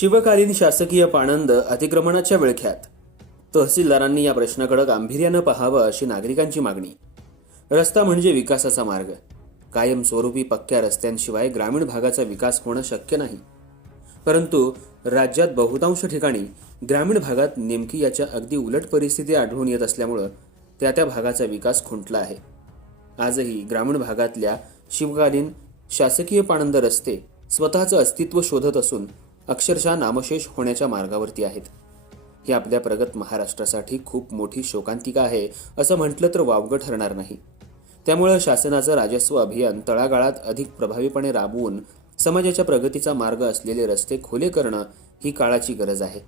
शिवकालीन शासकीय पाणंद अतिक्रमणाच्या विळख्यात. तहसीलदारांनी या प्रश्नाकडे गांभीर्यानं पाहावं अशी नागरिकांची मागणी. रस्ता म्हणजे विकासाचा मार्ग. कायमस्वरूपी पक्क्या रस्त्यांशिवाय ग्रामीण भागाचा विकास होणं शक्य नाही. परंतु राज्यात बहुतांश ठिकाणी ग्रामीण भागात नेमकी याच्या अगदी उलट परिस्थिती आढळून येत असल्यामुळं त्या त्या भागाचा विकास खुंटला आहे. आजही ग्रामीण भागातल्या शिवकालीन शासकीय पाणंद रस्ते स्वतःचं अस्तित्व शोधत असून अक्षरशः नामशेष होण्याच्या मार्गावरती आहेत. ही आपल्या प्रगत महाराष्ट्रासाठी खूप मोठी शोकांतिका आहे असं म्हटलं तर वावगं ठरणार नाही. त्यामुळं शासनाचं राजस्व अभियान तळागाळात अधिक प्रभावीपणे राबवून समाजाच्या प्रगतीचा मार्ग असलेले रस्ते खुले करणं ही काळाची गरज आहे.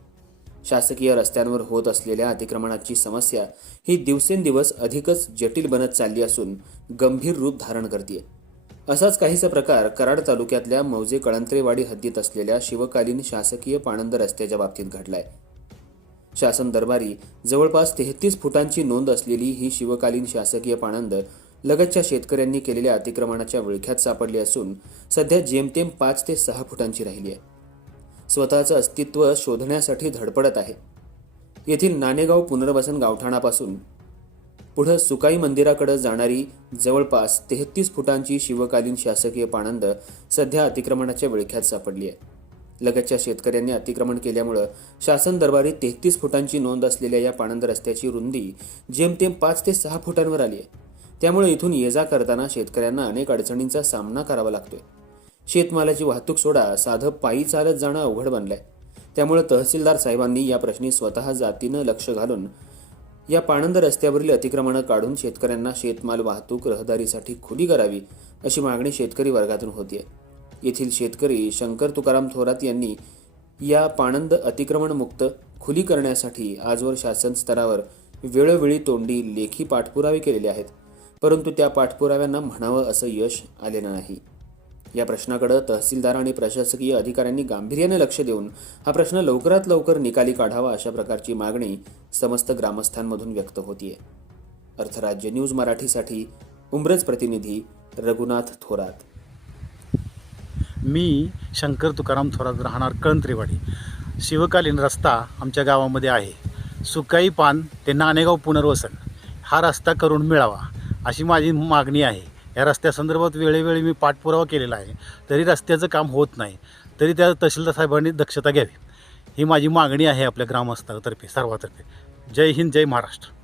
शासकीय रस्त्यांवर होत असलेल्या अतिक्रमणाची समस्या ही दिवसेंदिवस अधिकच जटिल बनत चालली असून गंभीर रूप धारण करते असाच काहीसा प्रकार कराड तालुक्यातल्या मौजे कळंत्रेवाडी हद्दीत असलेल्या शिवकालीन शासकीय पाणंद रस्त्याच्या बाबतीत घडलाय. शासन दरबारी जवळपास तेहतीस फुटांची नोंद असलेली ही शिवकालीन शासकीय पाणंद लगतच्या शेतकऱ्यांनी केलेल्या अतिक्रमणाच्या विळख्यात सापडली असून सध्या जेमतेम पाच ते सहा फुटांची राहिली आहे. स्वतःचं अस्तित्व शोधण्यासाठी धडपडत आहे. येथील नाणेगाव पुनर्वसन गावठाणापासून पुढं सुकाई मंदिराकडे जाणारी जवळपास तेहतीस फुटांची शिवकालीन शासकीय पाणंद सध्या अतिक्रमणाच्या विळख्यात सापडली आहे. लगतच्या शेतकऱ्यांनी अतिक्रमण केल्यामुळं शासन दरबारी तेहतीस फुटांची नोंद असलेल्या या पाणंद रस्त्याची रुंदी जेमतेम पाच ते सहा फुटांवर आली आहे. त्यामुळे इथून ये जा करताना शेतकऱ्यांना अनेक अडचणींचा सामना करावा लागतोय. शेतमालाची वाहतूक सोडा साधं पायी चालत जाणं अवघड बनलंय. त्यामुळे तहसीलदार साहेबांनी या प्रश्नी स्वतः जातीनं लक्ष घालून या पाणंद रस्त्यावरील अतिक्रमणं काढून शेतकऱ्यांना शेतमाल वाहतूक रहदारीसाठी खुली करावी अशी मागणी शेतकरी वर्गातून होतीये. येथील शेतकरी शंकर तुकाराम थोरात यांनी या पाणंद अतिक्रमणमुक्त खुली करण्यासाठी आजवर शासन स्तरावर वेळोवेळी तोंडी लेखी पाठपुरावे केलेले आहेत. परंतु त्या पाठपुराव्यांना म्हणावं असं यश आलेलं नाही. या प्रश्नाकडे तहसीलदार आणि प्रशासकीय अधिकाऱ्यांनी गांभीर्याने लक्ष देऊन हा प्रश्न लवकरात लवकर निकाली काढावा अशा प्रकारची मागणी समस्त ग्रामस्थांमधून व्यक्त होतीये. अर्थराज्य न्यूज मराठीसाठी उमरज प्रतिनिधी रघुनाथ थोरात. मी शंकर तुकाराम थोरात राहणार कळंत्रेवाडी. शिवकालीन रस्ता आमच्या गावामध्ये आहे. सुकाई पान ते नाणेगाव पुनर्वसन. हा रस्ता करून मिळावा अशी माझी मागणी आहे. या रस्त्यासंदर्भात वेळोवेळी मी पाठपुरावा केलेला आहे. तरी रस्त्याचं काम होत नाही. तरी त्या तहसीलदार साहेबांनी दक्षता घ्यावी. ही माझी मागणी आहे आपल्या ग्रामस्थातर्फे सर्वातर्फे. जय हिंद जय महाराष्ट्र.